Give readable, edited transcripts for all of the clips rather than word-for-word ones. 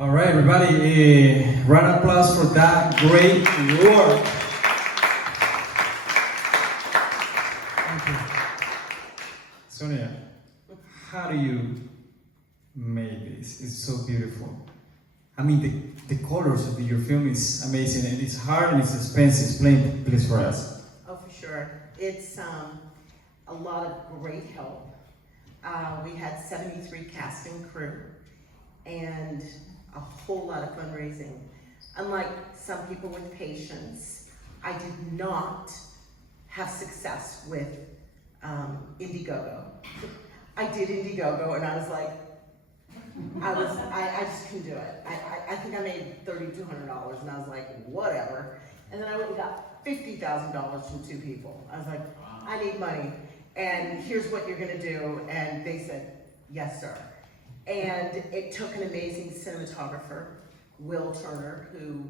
All right, everybody, round of applause for that great work. Thank you. Sonia, how do you make this? It's so beautiful. I mean, the colors of your film is amazing, and it's hard and it's expensive. Explain, please, for us. Oh, for sure. It's a lot of great help. We had 73 cast and crew, and a whole lot of fundraising. Unlike some people with patience, I did not have success with Indiegogo. I did Indiegogo, and I was like, I just couldn't do it. I think I made $3,200, and I was like, whatever. And then I went and got $50,000 from 2 people. I was like, I need money, and here's what you're gonna do. And they said, yes, sir. And it took an amazing cinematographer, Will Turner, who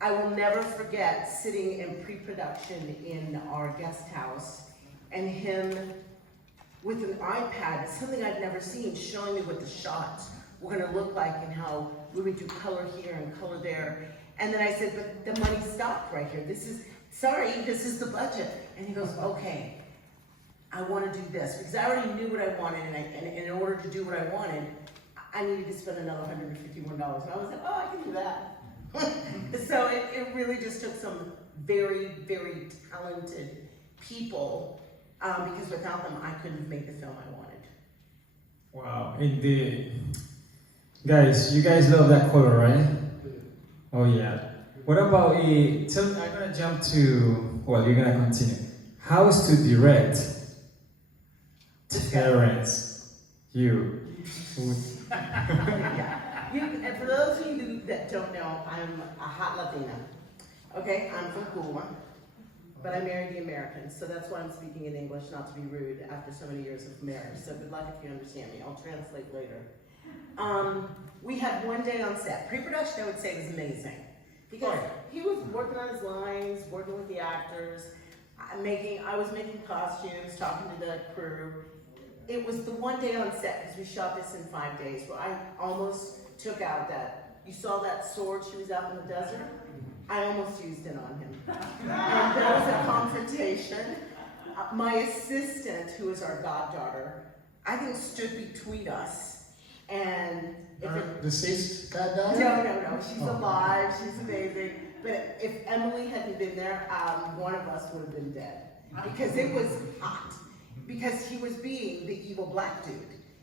I will never forget sitting in pre-production in our guest house, and him with an iPad, something I'd never seen, showing me what the shots were gonna look like and how we would do color here and color there. And then I said, but the money stopped right here. This is the budget. And he goes, okay, I wanna do this, because I already knew what I wanted, and in order to do what I wanted, I needed to spend another $151. And I was like, oh, I can do that. So it really just took some very, very talented people, because without them, I couldn't have made the film I wanted. Wow, indeed. Guys, you guys love that color, right? Oh yeah. What about I'm gonna jump to, well, you're gonna continue. How is to direct Terence? You. Yeah. And for those of you that don't know, I'm a hot Latina. Okay, I'm from Cuba, but I married the Americans, so that's why I'm speaking in English, not to be rude after so many years of marriage. So good luck if you understand me. I'll translate later. We had one day on set. Pre-production, I would say, was amazing, because he was working on his lines, working with the actors. I was making costumes, talking to the crew. It was the one day on set, because we shot this in 5 days, where I almost took out that, you saw that sword she was out in the desert? I almost used it on him. And there was a confrontation. My assistant, who is our goddaughter, I think stood between us. And deceased goddaughter? No, she's alive, she's amazing. But if Emily hadn't been there, one of us would have been dead. Because it was hot. Because he was being the evil black dude.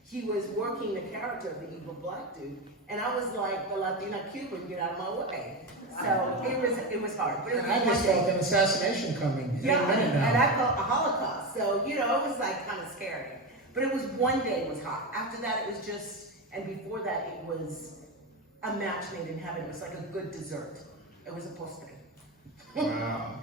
He was working the character of the evil black dude. And I was like, the Latina Cuban, get out of my way. So it was hard. But it was I just felt an assassination coming. Yeah, and I felt a Holocaust. So, it was like kind of scary. But it was one day it was hot. After that it was just, and before that it was a match made in heaven. It was like a good dessert. It was a postre. Wow.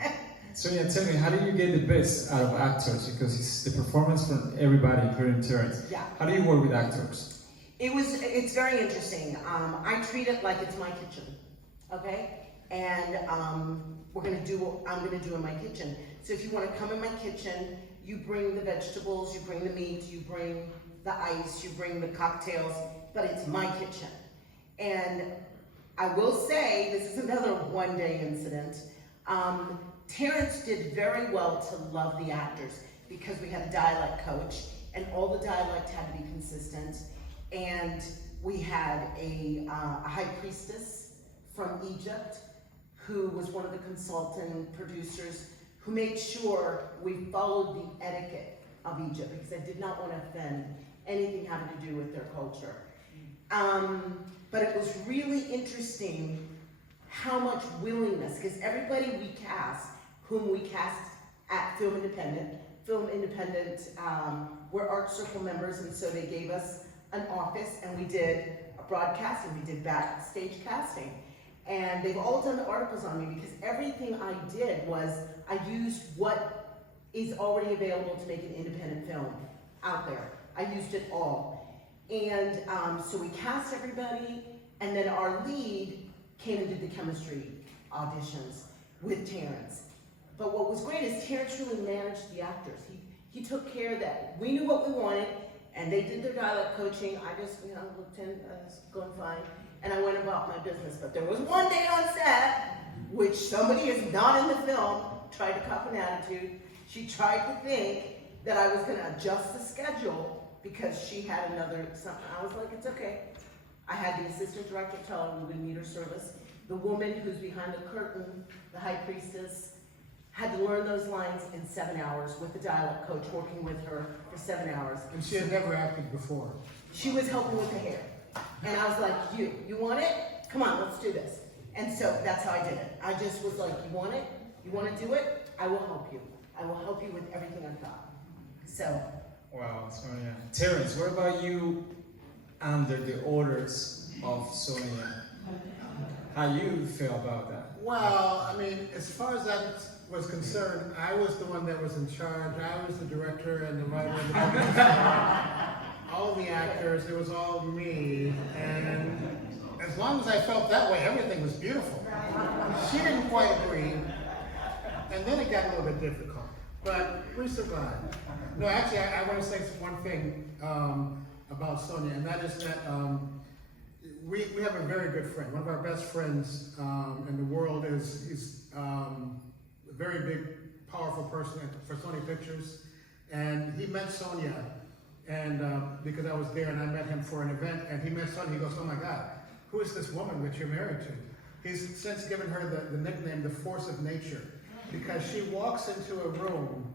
Sonia, tell me, how do you get the best out of actors? Because it's the performance from everybody, including Terence. Yeah. How do you work with actors? It's very interesting. I treat it like it's my kitchen, okay? And I'm gonna do in my kitchen. So if you wanna come in my kitchen, you bring the vegetables, you bring the meat, you bring the ice, you bring the cocktails, but it's my kitchen. And I will say, this is another one-day incident. Terence did very well to love the actors, because we had a dialect coach, and all the dialect had to be consistent. And we had a high priestess from Egypt, who was one of the consultant producers, who made sure we followed the etiquette of Egypt, because I did not want to offend anything having to do with their culture. But it was really interesting how much willingness, because everybody whom we cast at Film Independent, we're Art Circle members, and so they gave us an office, and we did a broadcast, and we did backstage casting. And they've all done the articles on me, because everything I did was, I used what is already available to make an independent film out there. I used it all. And so we cast everybody, and then our lead came and did the chemistry auditions with Terence. But what was great is Terence really managed the actors. He took care that we knew what we wanted, And they did their dialect coaching. I just, looked in, was going fine. And I went about my business. But there was one day on set, which somebody is not in the film, tried to cop an attitude. She tried to think that I was gonna adjust the schedule because she had something. I was like, it's okay. I had the assistant director tell her we would meet her service. The woman who's behind the curtain, the high priestess, had to learn those lines in 7 hours with the dialect coach working with her for 7 hours. And she had never acted before. She was helping with the hair. And I was like, you want it? Come on, let's do this. And so that's how I did it. I just was like, you want it? You want to do it? I will help you. I will help you with everything I've got. So. Wow, Sonia. Terence, what about you under the orders of Sonia? How you feel about that? Well, I mean, as far as that was concerned, I was the one that was in charge. I was the director and the writer and the producer. All the actors, it was all me. And as long as I felt that way, everything was beautiful. She didn't quite agree. And then it got a little bit difficult. But we survived. No, actually, I want to say one thing about Sonia, and that is that we have a very good friend. One of our best friends in the world is a very big, powerful person for Sony Pictures. And he met Sonia, and because I was there and I met him for an event, and he met Sonia, he goes, oh my God, who is this woman that you're married to? He's since given her the nickname, the Force of Nature, because she walks into a room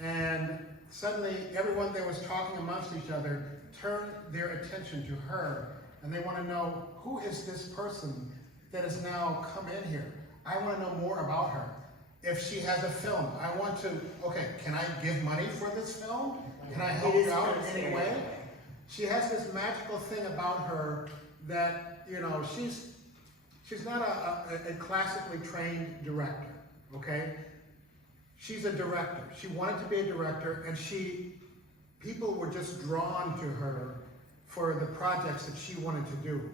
and suddenly everyone that was talking amongst each other turned their attention to her, and they want to know, who is this person that has now come in here? I want to know more about her. If she has a film, I want to, okay, can I give money for this film? Can I help you out in any way? She has this magical thing about her that, she's not a classically trained director, okay? She's a director. She wanted to be a director, and people were just drawn to her for the projects that she wanted to do.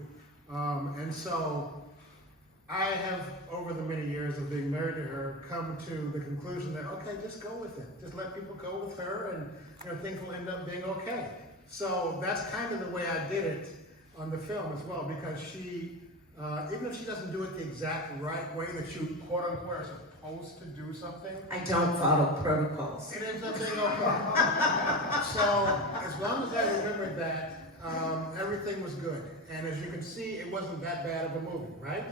And so I have, over the many years of being married to her, come to the conclusion that, okay, just go with it. Just let people go with her, and things will end up being okay. So that's kind of the way I did it on the film as well, because she, even if she doesn't do it the exact right way that you, quote unquote, are supposed to do something, I don't follow protocols. it ends up being okay. So as long as I remembered that, everything was good. And as you can see, it wasn't that bad of a movie, right?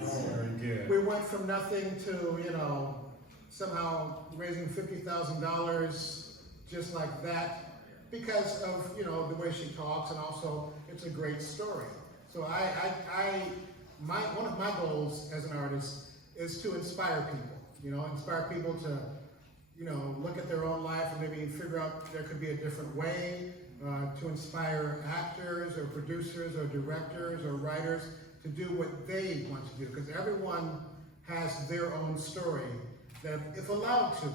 Very good. We went from nothing to, somehow raising $50,000 just like that, because of, the way she talks, and also it's a great story. So one of my goals as an artist is to inspire people, inspire people to, look at their own life and maybe figure out there could be a different way, to inspire actors or producers or directors or writers to do what they want to do, because everyone has their own story that, if allowed to,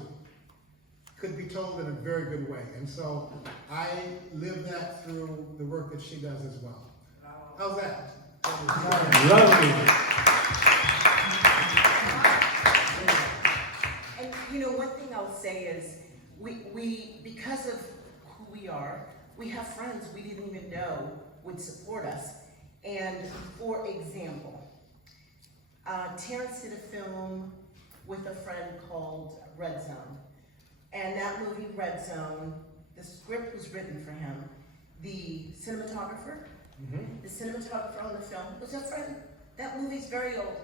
could be told in a very good way. And so I live that through the work that she does as well. How's that? Lovely. And one thing I'll say is, we because of who we are, we have friends we didn't even know would support us. And for example, Terence did a film with a friend called Red Zone. And that movie, Red Zone, the script was written for him. The cinematographer on the film was a friend. That movie's very old.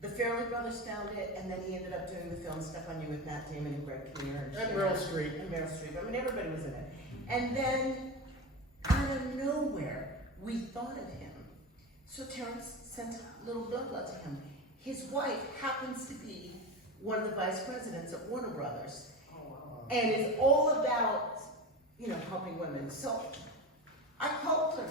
The Farrelly brothers found it, and then he ended up doing the film Stuck on You with Matt Damon and Greg Kinnear And Meryl Streep. And Meryl Streep. I mean, everybody was in it. And then, out of nowhere, we thought of him. So Terence sent a little booklet to him. His wife happens to be one of the vice presidents at Warner Brothers. And it's all about, helping women. So I called her.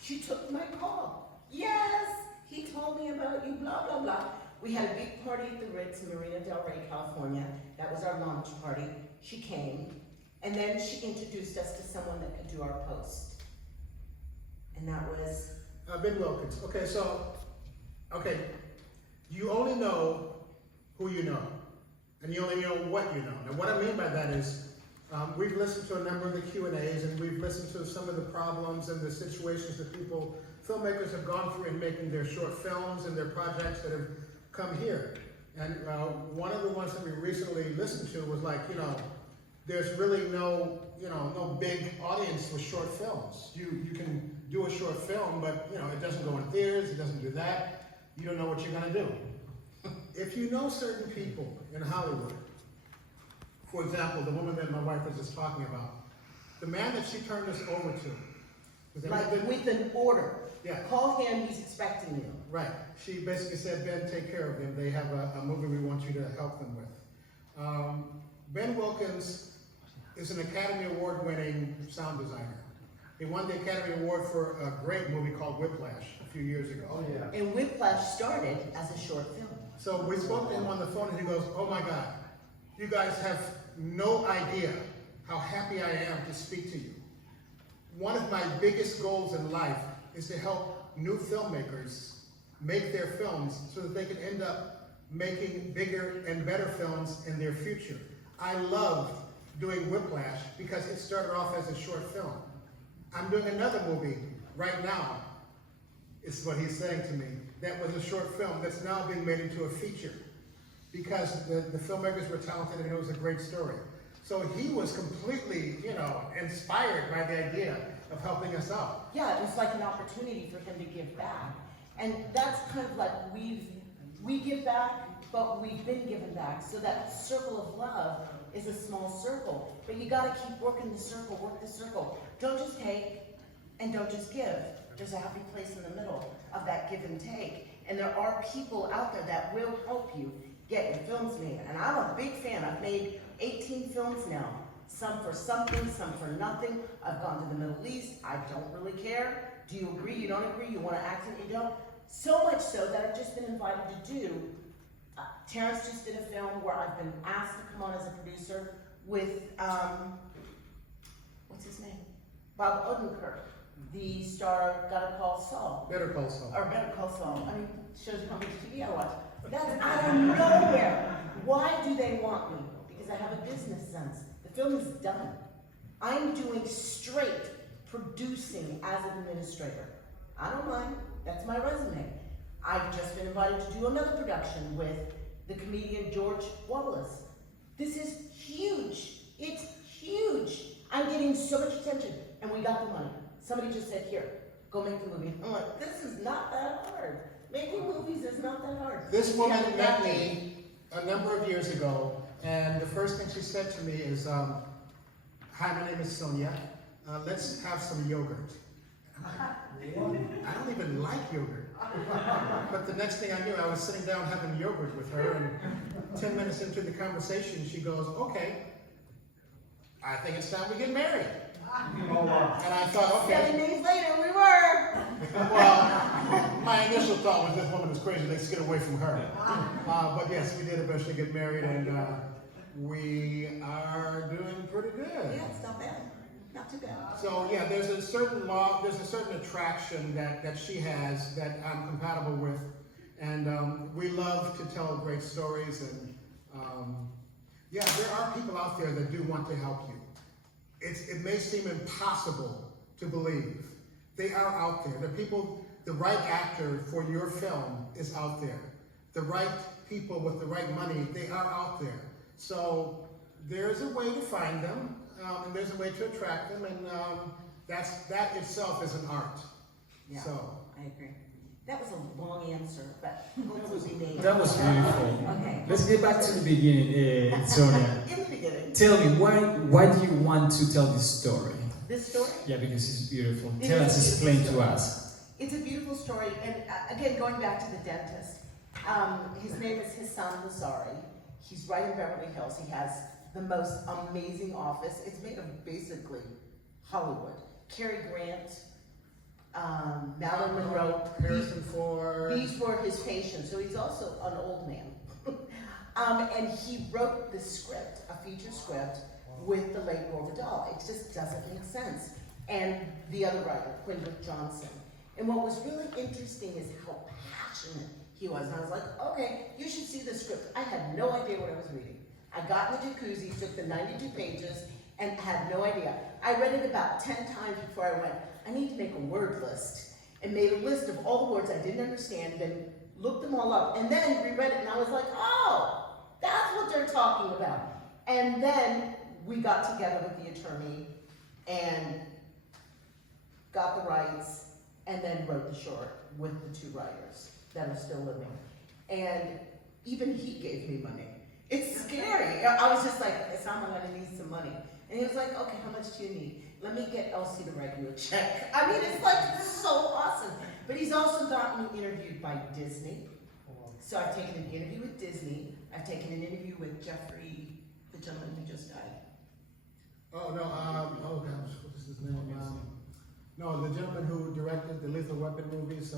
She took my call. Yes, he told me about you, blah, blah, blah. We had a big party at the Ritz in Marina Del Rey, California. That was our launch party. She came. And then she introduced us to someone that could do our post. And that was? Ben Wilkins. Okay, you only know who you know. And you only know what you know. And what I mean by that is, We've listened to a number of the Q&As, and we've listened to some of the problems and the situations that filmmakers have gone through in making their short films and their projects that have come here. And one of the ones that we recently listened to was like, there's really no big audience with short films. You can do a short film, but it doesn't go in theaters, it doesn't do that. You don't know what you're gonna do. If you know certain people in Hollywood, for example, the woman that my wife was just talking about, the man that she turned us over to. Like with an order. Yeah. Call him, he's expecting you. Right. She basically said, Ben, take care of them. They have a movie we want you to help them with. Ben Wilkins is an Academy Award-winning sound designer. He won the Academy Award for a great movie called Whiplash a few years ago. Oh, yeah. And Whiplash started as a short film. So we spoke to him on the phone and he goes, oh my God, you guys have no idea how happy I am to speak to you. One of my biggest goals in life is to help new filmmakers make their films so that they can end up making bigger and better films in their future. I love doing Whiplash because it started off as a short film. I'm doing another movie right now, is what he's saying to me, that was a short film that's now being made into a feature because the filmmakers were talented and it was a great story. So he was completely, inspired by the idea of helping us out. Yeah, it was like an opportunity for him to give back. And that's kind of like we give back, but we've been given back. So that circle of love is a small circle. But you gotta keep working the circle, work the circle. Don't just take and don't just give. There's a happy place in the middle of that give and take. And there are people out there that will help you get your films made. And I'm a big fan. I've made 18 films now. Some for something, some for nothing. I've gone to the Middle East. I don't really care. Do you agree? You don't agree? You want to act it? You don't? So much so that I've just been invited to do. Terence just did a film where I've been asked to come on as a producer with, what's his name? Bob Odenkirk, the star of Gotta Call Saul. Better Call Saul. Or Better Call Saul. I mean, shows you how much TV I watch. That's out of nowhere. Why do they want me? Because I have a business sense. The film is done. I'm doing straight producing as an administrator. I don't mind. That's my resume. I've just been invited to do another production with the comedian George Wallace. This is huge. It's huge. I'm getting so much attention, and we got the money. Somebody just said, here, go make the movie. I'm like, this is not that hard. Making movies is not that hard. This woman met me a number of years ago, and the first thing she said to me is, hi, my name is Sonia. Let's have some yogurt. I don't even like yogurt. But the next thing I knew, I was sitting down having yogurt with her, and 10 minutes into the conversation, she goes, okay, I think it's time we get married. And I thought, okay. 7 days later, we were. Well, my initial thought was this woman is crazy, let's get away from her. But yes, we did eventually get married, and we are doing pretty good. Yeah, it's not bad. Not too bad. So yeah, there's a certain attraction that she has that I'm compatible with, and we love to tell great stories, and yeah, there are people out there that do want to help you. It may seem impossible to believe. They are out there. The people, the right actor for your film is out there. The right people with the right money, they are out there. So there's a way to find them, and there's a way to attract them, and that itself is an art. Yeah, so I agree. That was a long answer, but hopefully we made. That was beautiful. Okay. Let's get back to the beginning, Sonia. In the beginning. Tell me, why do you want to tell this story? This story? Yeah, because it's beautiful. It Tell is us, a explain beautiful to story. us. It's a beautiful story, and again, going back to the dentist, his name is Hassan Lazari. He's right in Beverly Hills. He has the most amazing office. It's made of basically Hollywood. Cary Grant, Marilyn Monroe. Harrison Ford. These were his patients, so he's also an old man. And he wrote the script, a feature script, with the late Roald Dahl. It just doesn't make sense. And the other writer, Quinton Johnson. And what was really interesting is how passionate he was. And I was like, okay, you should see the script. I had no idea what I was reading. I got in the jacuzzi, took the 92 pages, and had no idea. I read it about 10 times before I went, I need to make a word list, and made a list of all the words I didn't understand, then looked them all up, and then reread it, and I was like, oh, that's what they're talking about. And then we got together with the attorney and got the rights, and then wrote the short with the 2 writers that are still living. And even he gave me money. It's scary. I was just like, I'm gonna need some money. And he was like, okay, how much do you need? Let me get Elsie to write you a check. I mean, it's like so awesome. But he's also gotten me interviewed by Disney. So I've taken an interview with Disney. I've taken an interview with Jeffrey, the gentleman who just died. Oh, no, oh gosh, what is his name? No, the gentleman who directed the Lethal Weapon movies,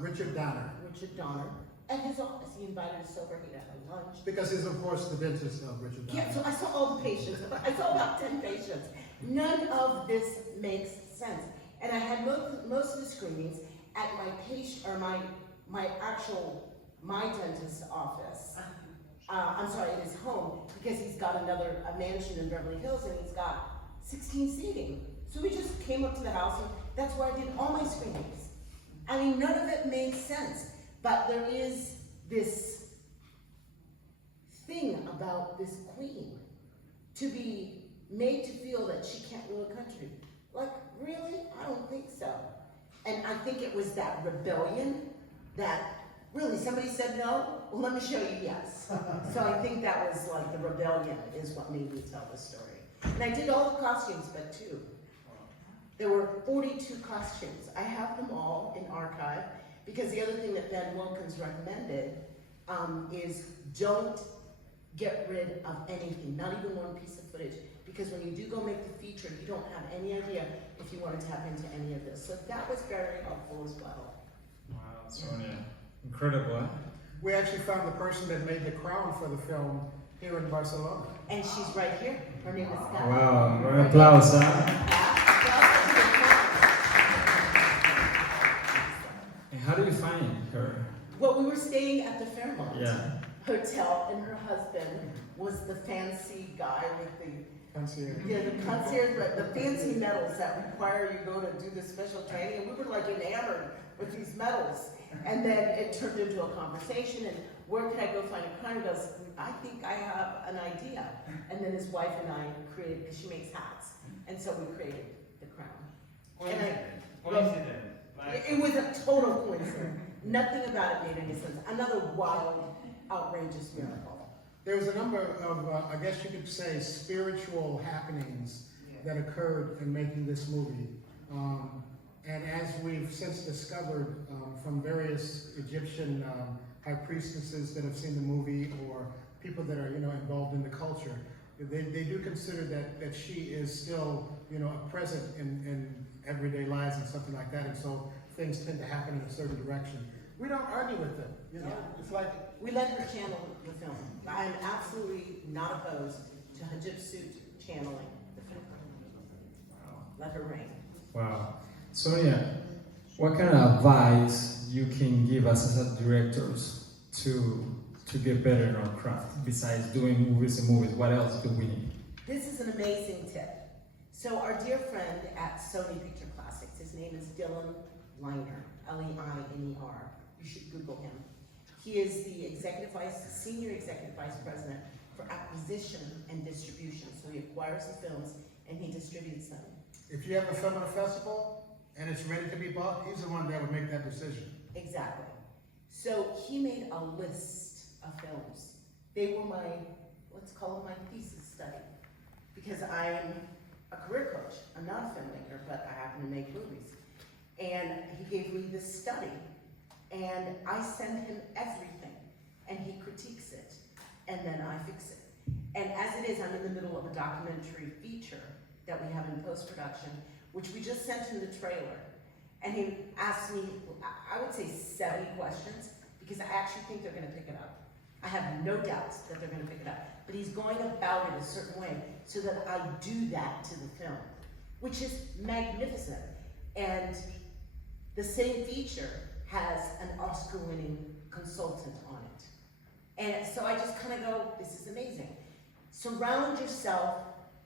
Richard Donner. Richard Donner. At his office, he invited us over, he had a lunch. Because he's, of course, the dentist of Richard Donner. Yeah, so I saw all the patients. I saw about 10 patients. None of this makes sense. And I had most of the screenings at my patient, or my dentist's office. I'm sorry, at his home, because he's got a mansion in Beverly Hills, and he's got 16 seating. So we just came up to the house, and that's where I did all my screenings. I mean, none of it makes sense, but there is this thing about this queen to be made to feel that she can't rule a country. Like, really? I don't think so. And I think it was that rebellion that, really, somebody said no? Well, let me show you yes. So I think that was like the rebellion is what made me tell the story. And I did all the costumes but 2. There were 42 costumes. I have them all in archive, because the other thing that Ben Wilkins recommended is don't get rid of anything, not even one piece of footage, because when you do go make the feature, you don't have any idea if you want to tap into any of this. So that was very helpful as well. Wow, Sonia, incredible, huh? We actually found the person that made the crown for the film here in Barcelona. And she's right here. Her name is Scott. Wow, round of applause, huh? And how do you find her? Well, we were staying at the Fairmont Hotel, and her husband was the fancy guy with the Concierge. Yeah, the concierge, the fancy medals that require you go to do this special training, and we were like enamored with these medals. And then it turned into a conversation, and where can I go find a crown? He goes, I think I have an idea. And then his wife and I created, because she makes hats, and so we created the crown. It was a total coincidence. Nothing about it made any sense. Another wild, outrageous miracle. There was a number of, I guess you could say, spiritual happenings that occurred in making this movie. And as we've since discovered from various Egyptian high priestesses that have seen the movie, or people that are, involved in the culture, they do consider that she is still, present in everyday lives and something like that. And so things tend to happen in a certain direction. We don't argue with them, It's like, we let her channel the film. I am absolutely not opposed to Hatshepsut channeling the film. Let her reign. Wow. Sonia, what kind of advice you can give us as directors to get better in our craft? Besides doing movies, what else do we need? This is an amazing tip. So our dear friend at Sony Picture Classics, his name is Dylan Leiner, Leiner. You should Google him. He is the senior executive vice president for acquisition and distribution. So he acquires the films and he distributes them. if you have a film at a festival and it's ready to be bought, he's the one that would make that decision. Exactly. So he made a list of films. They were let's call it my thesis study. Because I'm a career coach. I'm not a filmmaker, but I happen to make movies. And he gave me this study. And I send him everything. And he critiques it. And then I fix it. And as it is, I'm in the middle of a documentary feature that we have in post-production, which we just sent him the trailer. And he asked me, I would say 70 questions, because I actually think they're gonna pick it up. I have no doubts that they're gonna pick it up. But he's going about it a certain way so that I do that to the film, which is magnificent. And the same feature has an Oscar-winning consultant on it. And so I just kind of go, this is amazing. Surround yourself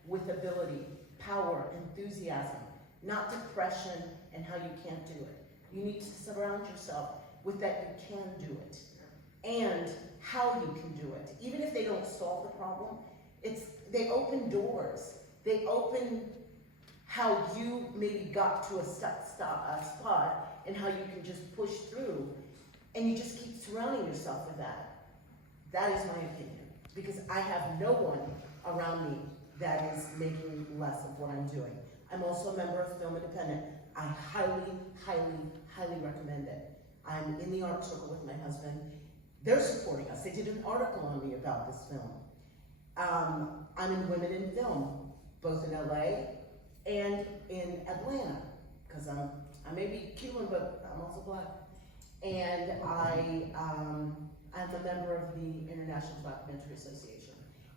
with ability, power, enthusiasm, not depression and how you can't do it. You need to surround yourself with that you can do it and how you can do it. Even if they don't solve the problem, they open doors. They open how you maybe got to a spot and how you can just push through, and you just keep surrounding yourself with that. That is my opinion, because I have no one around me that is making less of what I'm doing. I'm also a member of Film Independent. I highly, highly, highly recommend it. I'm in the art circle with my husband. They're supporting us. They did an article on me about this film. I'm in Women in Film, both in LA and in Atlanta, because I may be Cuban, but I'm also Black. And I'm a member of the International Documentary Association.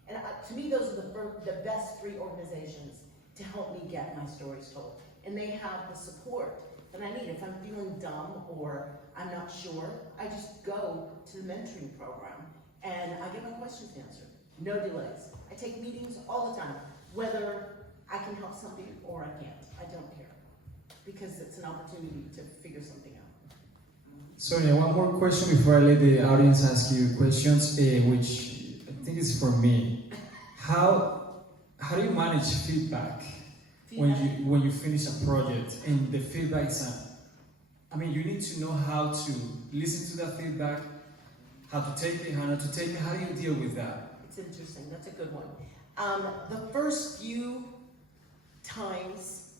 And to me, those are the best three organizations to help me get my stories told. And they have the support that I need. If I'm feeling dumb or I'm not sure, I just go to the mentoring program and I get my questions answered. No delays. I take meetings all the time, whether I can help somebody or I can't. I don't care, because it's an opportunity to figure something out. Sonia, one more question before I let the audience ask you questions, which I think is for me. How do you manage feedback when you finish a project and the feedback is you need to know how to listen to that feedback, how to take it, how not to take it. How do you deal with that? It's interesting. That's a good one. The first few times,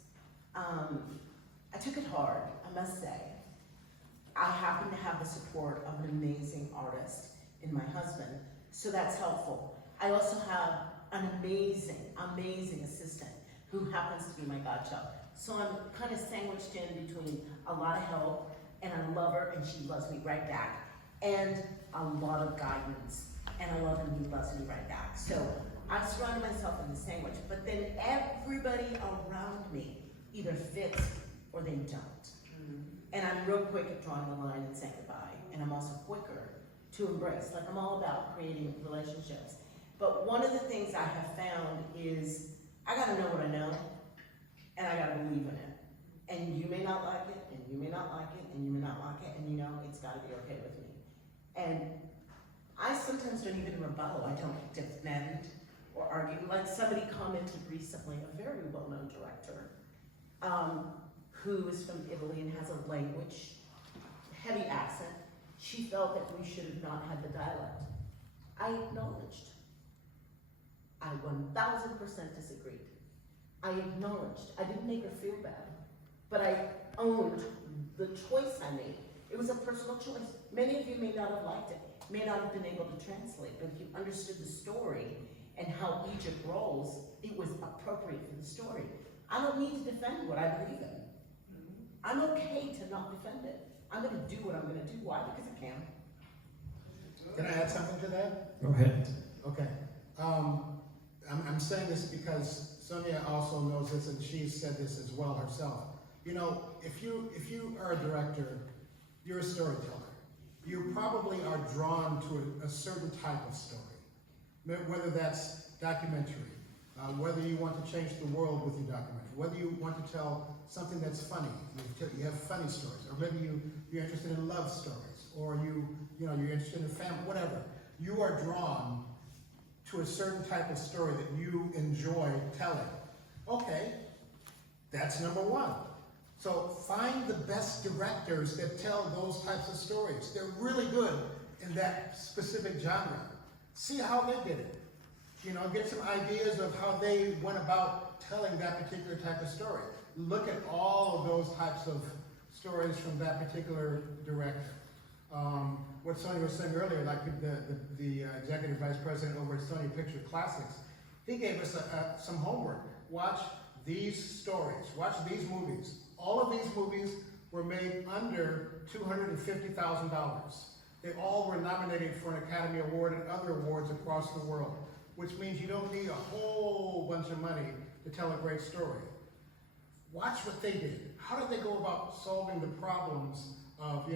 I took it hard, I must say. I happen to have the support of an amazing artist in my husband, so that's helpful. I also have an amazing, amazing assistant who happens to be my godchild. So I'm kind of sandwiched in between a lot of help, and I love her, and she loves me right back, and a lot of guidance, and I love him, he loves me right back. So I've surrounded myself in the sandwich, but then everybody around me either fits or they don't. And I'm real quick at drawing the line and saying goodbye, and I'm also quicker to embrace. Like, I'm all about creating relationships. But one of the things I have found is I gotta know what I know, and I gotta believe in it. And you may not like it, and you may not like it, and you may not like it, and it's gotta be okay with me. And I sometimes don't even rebuttal. I don't defend or argue. Like, somebody commented recently, a very well-known director, who is from Italy and has a heavy accent. She felt that we should have not had the dialect. I acknowledged. I 1000% disagreed. I acknowledged. I didn't make her feel bad, but I owned the choice I made. It was a personal choice. Many of you may not have liked it, may not have been able to translate, but if you understood the story and how Egypt rolls, it was appropriate for the story. I don't need to defend what I believe in. I'm okay to not defend it. I'm gonna do what I'm gonna do. Why? Because I can. Can I add something to that? Go ahead. Okay. I'm saying this because Sonia also knows this, and she's said this as well herself. If you are a director, you're a storyteller. You probably are drawn to a certain type of story, whether that's documentary, whether you want to change the world with your documentary, whether you want to tell something that's funny, you have funny stories, or maybe you're interested in love stories, or you're interested in family, whatever. You are drawn to a certain type of story that you enjoy telling. Okay, that's number one. So find the best directors that tell those types of stories. They're really good in that specific genre. See how they did it. Get some ideas of how they went about telling that particular type of story. Look at all of those types of stories from that particular director. What Sonia was saying earlier, like the executive vice president over at Sony Picture Classics, he gave us some homework. Watch these stories, watch these movies. All of these movies were made under $250,000. They all were nominated for an Academy Award and other awards across the world, which means you don't need a whole bunch of money to tell a great story. Watch what they did. How did they go about solving the problems of,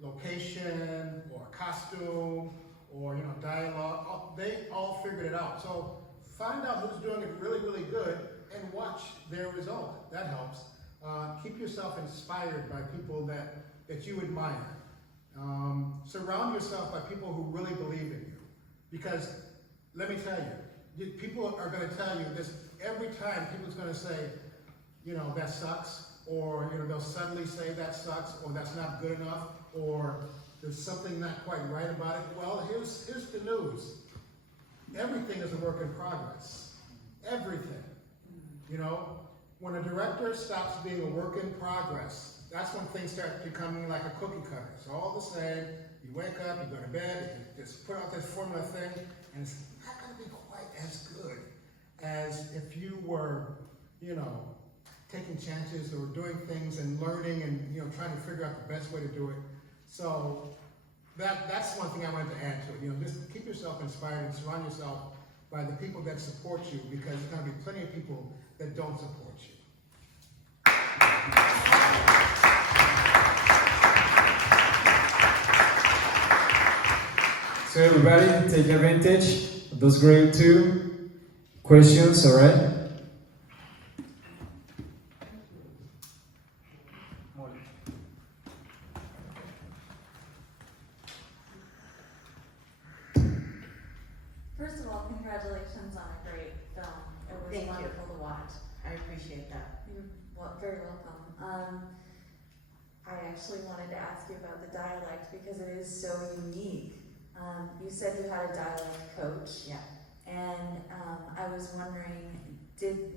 location or costume or, dialogue? They all figured it out. So find out who's doing it really, really good and watch their result. That helps. Keep yourself inspired by people that you admire. Surround yourself by people who really believe in you. Because, let me tell you, people are going to tell you this every time. People's going to say, you know, that sucks, or, you know, they'll suddenly say that sucks, or that's not good enough, or there's something not quite right about it. Well, here's the news. Everything is a work in progress. Everything. You know, when a director stops being a work in progress, that's when things start becoming like a cookie cutter. It's all the same. You wake up, you go to bed, you just put out this formula thing, and it's not going to be quite as good as if you were, you know, taking chances or doing things and learning and, you know, trying to figure out the best way to do it. So that's one thing I wanted to add to it. You know, just keep yourself inspired and surround yourself by the people that support you, because there's going to be plenty of people that don't support you. So everybody, take advantage of those great 2 questions, all right? First of all, congratulations on a great film. It was Thank you. wonderful to watch. I appreciate that. You're very welcome. I actually wanted to ask you about the dialect because it is so unique. You said you had a dialect coach. Yeah. And I was wondering,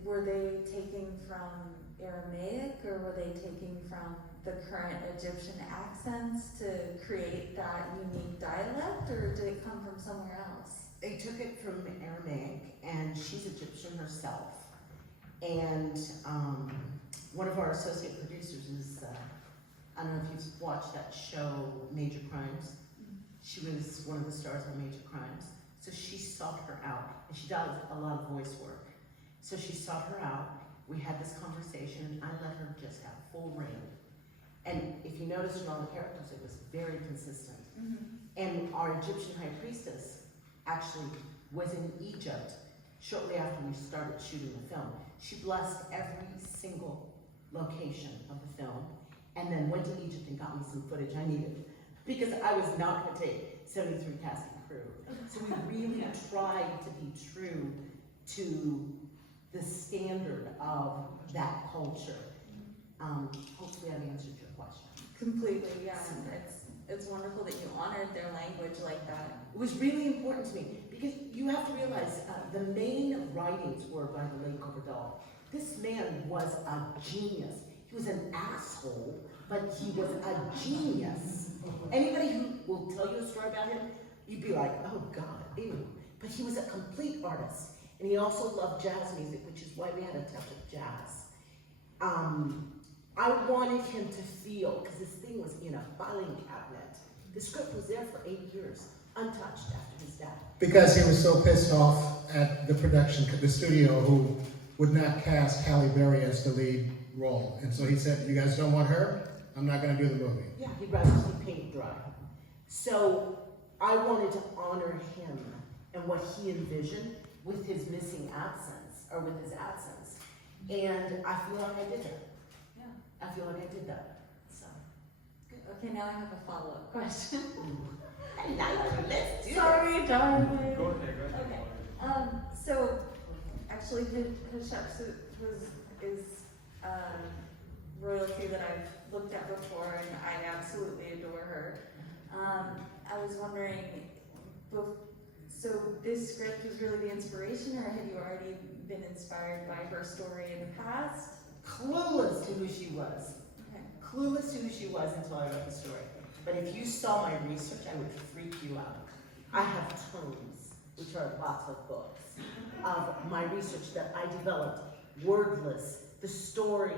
were they taking from Aramaic, or were they taking from the current Egyptian accents to create that unique dialect, or did it come from somewhere else? They took it from Aramaic, and she's Egyptian herself. And one of our associate producers is, I don't know if you've watched that show, Major Crimes. She was one of the stars on Major Crimes. So she sought her out, and she does a lot of voice work. So she sought her out, we had this conversation, and I let her just have full reign. And if you notice in all the characters, it was very consistent. And our Egyptian high priestess actually was in Egypt shortly after we started shooting the film. She blessed every single location of the film, and then went to Egypt and got me some footage I needed, because I was not going to take 73 cast and crew. So we really tried to be true to the standard of that culture. Hopefully I've answered your question. Completely, yeah. It's wonderful that you honored their language like that. It was really important to me, because you have to realize the main writings were by the late Coverdale. This man was a genius. He was an asshole, but he was a genius. Anybody who will tell you a story about him, you'd be like, oh God, ew. But he was a complete artist. And he also loved jazz music, which is why we had a touch of jazz. I wanted him to feel, because this thing was in a filing cabinet. The script was there for 8 years, untouched after his death. Because he was so pissed off at the production, the studio, who would not cast Halle Berry as the lead role. And so he said, you guys don't want her? I'm not going to do the movie. Yeah, he'd rather see paint dry. So I wanted to honor him and what he envisioned with his missing absence, or with his absence. And I feel like I did it. Yeah. I feel like I did that. So. Okay, now I have a follow-up question. I like it. Let's do it. Sorry, darling. Go ahead. Okay. So actually, Hatshepsut is royalty that I've looked at before, and I absolutely adore her. I was wondering, so this script was really the inspiration, or had you already been inspired by her story in the past? Clueless to who she was. Okay. Clueless to who she was until I wrote the story. But if you saw my research, I would freak you out. I have tomes, which are lots of books, of my research that I developed, wordless, the story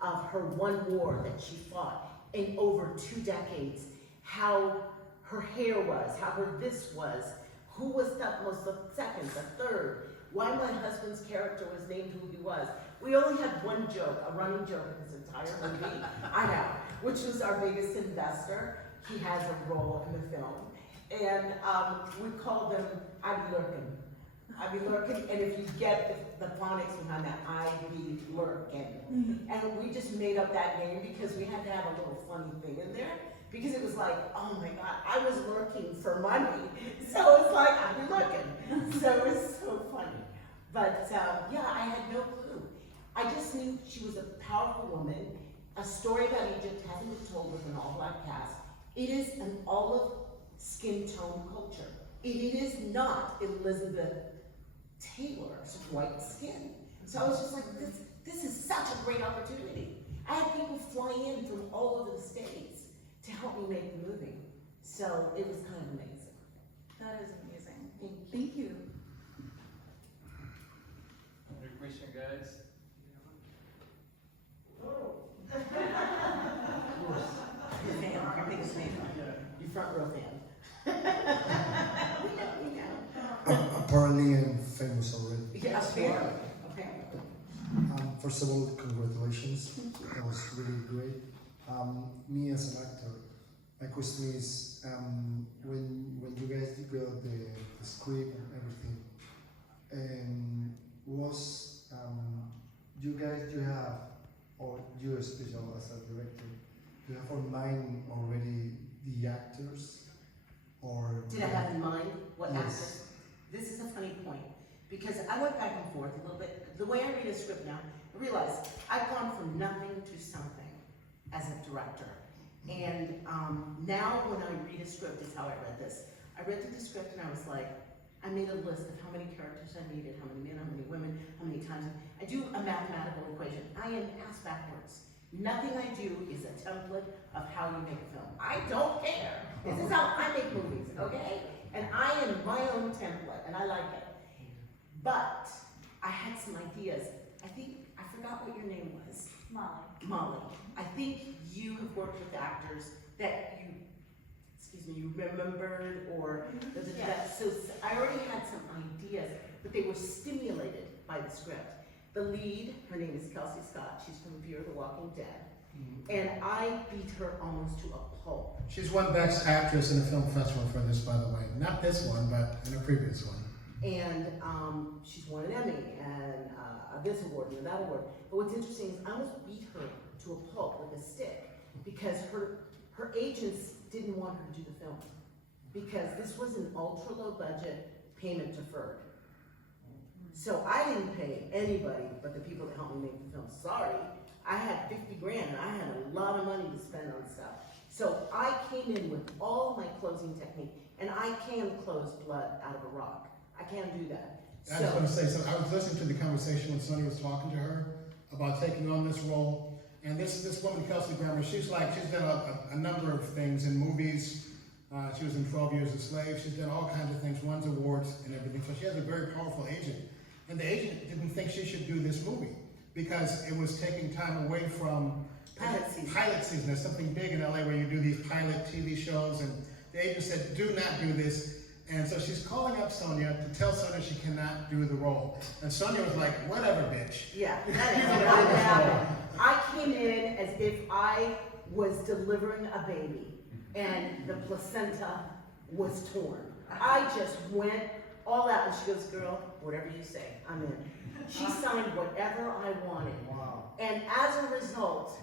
of her one war that she fought in over 2 decades, how her hair was, how her this was, who was the second, the third, why my husband's character was named who he was. We only had one joke, a running joke in this entire movie, I know, which was our biggest investor. He has a role in the film. And we called him Adi Lurkin. I be lurking, and if you get the phonics behind that, I be lurking. And we just made up that name because we had to have a little funny thing in there. Because it was like, oh my God, I was lurking for money. So it's like, I be lurking. So it was so funny. But yeah, I had no clue. I just knew she was a powerful woman. A story about Egypt hasn't been told with an all-black cast. It is an olive skin tone culture. It is not Elizabeth Taylor's white skin. So I was just like, this is such a great opportunity. I had people fly in from all over the States to help me make the movie. So it was kind of amazing. That is amazing. Thank you. Any question, guys? Your fan, your biggest fan. Your front row fan. We know. Apparently I'm famous already. Yeah, apparently. Apparently. First of all, congratulations. That was really great. Me as an actor, my question is, when you guys developed the script and everything, was you have, or you especially as a director, do you have in mind already the actors, or Did I have in mind what Yes. actors? This is a funny point, because I went back and forth a little bit. The way I read a script now, I realize I've gone from nothing to something as a director. And now when I read a script, is how I read this. I read through the script and I was like, I made a list of how many characters I needed, how many men, how many women, how many times. I do a mathematical equation. I am ass backwards. Nothing I do is a template of how you make a film. I don't care. This is how I make movies, okay? And I am my own template, and I like it. But I had some ideas. I forgot what your name was. Molly. I think you have worked with actors that you remembered, or so I already had some ideas, but they were stimulated by the script. The lead, her name is Kelsey Scott. She's from Fear the Walking Dead, and I beat her almost to a pulp. She's won Best Actress in the film festival for this, by the way. Not this one, but in a previous one. And she's won an Emmy and this award and that award. But what's interesting is I almost beat her to a pulp with a stick because her agents didn't want her to do the film because this was an ultra low budget, payment deferred. So I didn't pay anybody but the people that helped me make the film. Sorry, I had 50 grand and I had a lot of money to spend on stuff. So I came in with all my closing technique, and I can close blood out of a rock. I can do that. I was going to say, so I was listening to the conversation when Sonia was talking to her about taking on this role, and this woman, Kelsey Grammer, she's done a number of things in movies. She was in 12 Years a Slave. She's done all kinds of things, won awards and everything. So she has a very powerful agent. And the agent didn't think she should do this movie because it was taking time away from Pilot season. Pilot season. There's something big in LA where you do these pilot TV shows, and the agent said, do not do this. And so she's calling up Sonia to tell Sonia she cannot do the role. And Sonia was like, whatever, bitch. Yeah, that is what happened. I came in as if I was delivering a baby and the placenta was torn. I just went all out, and she goes, girl, whatever you say, I'm in. She signed whatever I wanted. Wow. And as a result,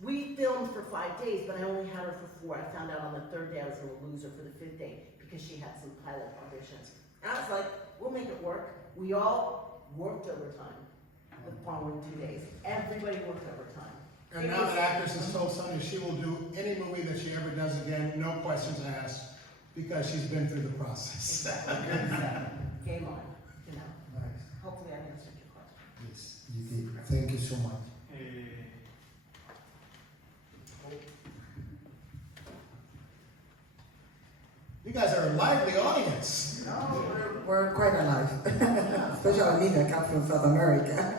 we filmed for 5 days, but I only had her for 4. I found out on the 3rd day I was gonna lose her for the 5th day because she had some pilot auditions. And I was like, we'll make it work. We all worked overtime the following 2 days. Everybody worked overtime. And now the actress has told Sonia she will do any movie that she ever does again, no questions asked, because she's been through the process. Game on, you know. Nice. Hopefully I answered your question. Yes, you did. Thank you so much. You guys are a lively audience. No, we're quite alive, especially me that come from South America.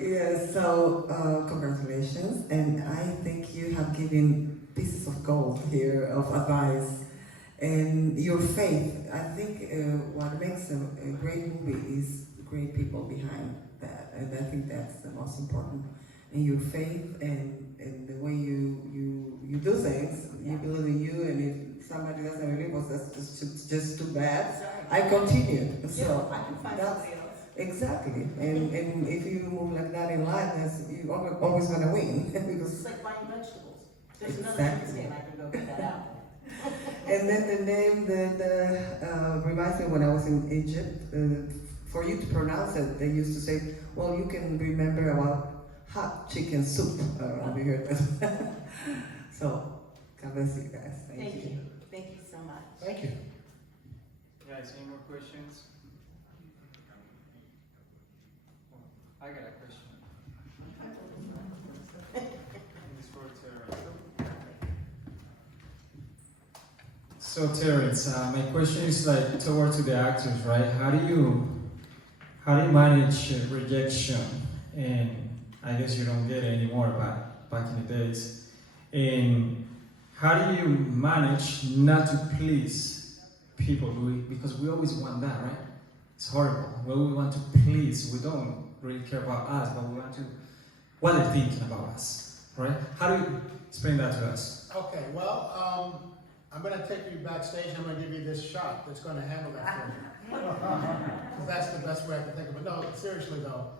Yes, so congratulations, and I think you have given pieces of gold here of advice and your faith. I think what makes a great movie is great people behind that, and I think that's the most important. And your faith and the way you do things, you believe in you, and if somebody doesn't believe us, that's just too bad. I continued. So Yeah, I can find that's somebody else. exactly. And if you move like that in life, you're always gonna win because. It's like buying vegetables. There's another Exactly. food stand, I can go get that out. And then the name that reminds me when I was in Egypt, for you to pronounce it, they used to say, well, you can remember about hot chicken soup. Have you heard that? So, God bless you guys. Thank you. Thank you so much. Thank you. Guys, any more questions? I got a question. This for Terence. So Terence, my question is like toward to the actors, right? How do you manage rejection? And I guess you don't get it anymore, but back in the days. And how do you manage not to please people? Because we always want that, right? It's horrible. Well, we want to please. We don't really care about us, but we want to what they're thinking about us, right? How do you explain that to us? Okay, well, I'm going to take you backstage. I'm going to give you this shot that's going to handle that for you. 'Cause that's the best way I can think of it. No, seriously though,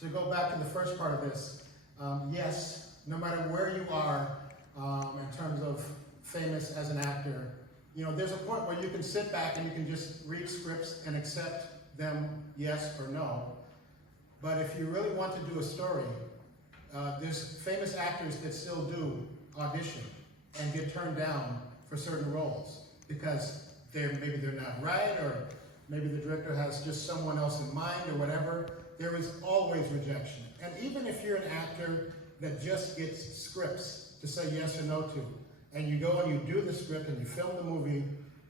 to go back to the first part of this, yes, no matter where you are in terms of famous as an actor, you know, there's a point where you can sit back and you can just read scripts and accept them yes or no. But if you really want to do a story, there's famous actors that still do audition and get turned down for certain roles because maybe they're not right, or maybe the director has just someone else in mind or whatever. There is always rejection. And even if you're an actor that just gets scripts to say yes or no to, and you go and you do the script and you film the movie,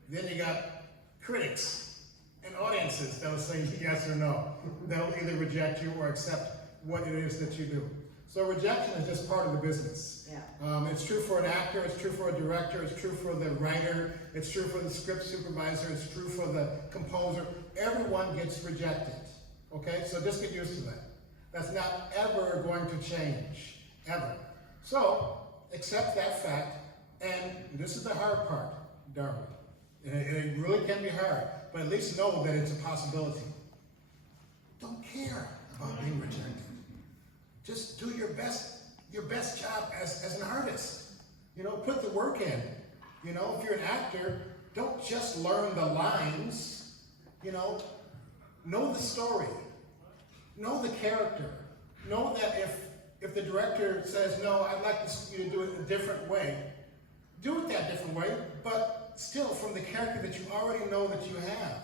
then you got critics and audiences that'll say yes or no. They'll either reject you or accept what it is that you do. So rejection is just part of the business. Yeah. It's true for an actor, it's true for a director, it's true for the writer, it's true for the script supervisor, it's true for the composer. Everyone gets rejected, okay? So just get used to that. That's not ever going to change, ever. So, accept that fact, and this is the hard part, darling. It really can be hard, but at least know that it's a possibility. Don't care about being rejected. Just do your best job as an artist. You know, put the work in. You know, if you're an actor, don't just learn the lines. You know the story. Know the character. Know that if the director says, no, I'd like you to do it a different way, do it that different way, but still from the character that you already know that you have.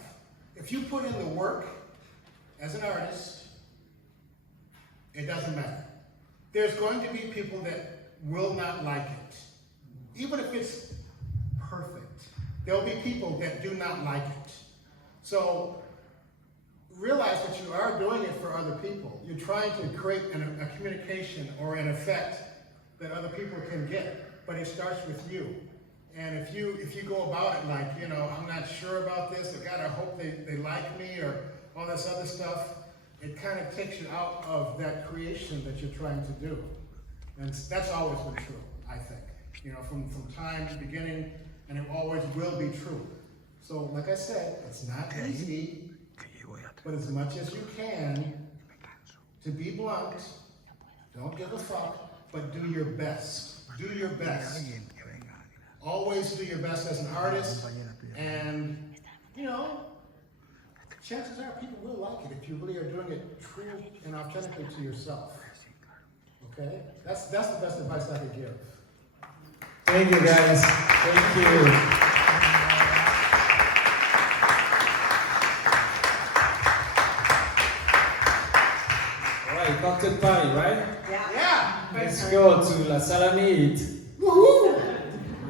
If you put in the work as an artist, it doesn't matter. There's going to be people that will not like it. Even if it's perfect, there'll be people that do not like it. So realize that you are doing it for other people. You're trying to create a communication or an effect that other people can get, but it starts with you. And if you go about it like, you know, I'm not sure about this, or God, I hope they like me, or all this other stuff, it kind of takes you out of that creation that you're trying to do. And that's always been true, I think. You know, from time to beginning, and it always will be true. So, like I said, it's not easy, but as much as you can, to be blunt, don't give a fuck, but do your best. Do your best. Always do your best as an artist, and, you know, chances are people will like it if you really are doing it true and authentically to yourself. Okay? That's the best advice I could give. Thank you, guys. Thank you. All right, cocktail party, right? Yeah! Let's go to La Salamid. Woohoo!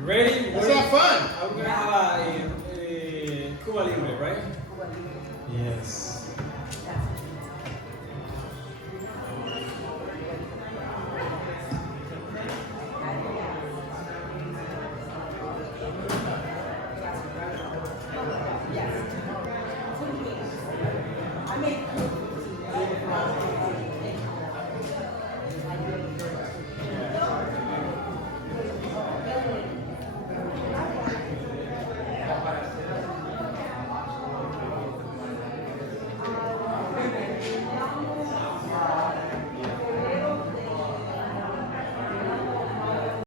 Ready? Let's have fun! I'm gonna have a Cuba Libre, right? Yes.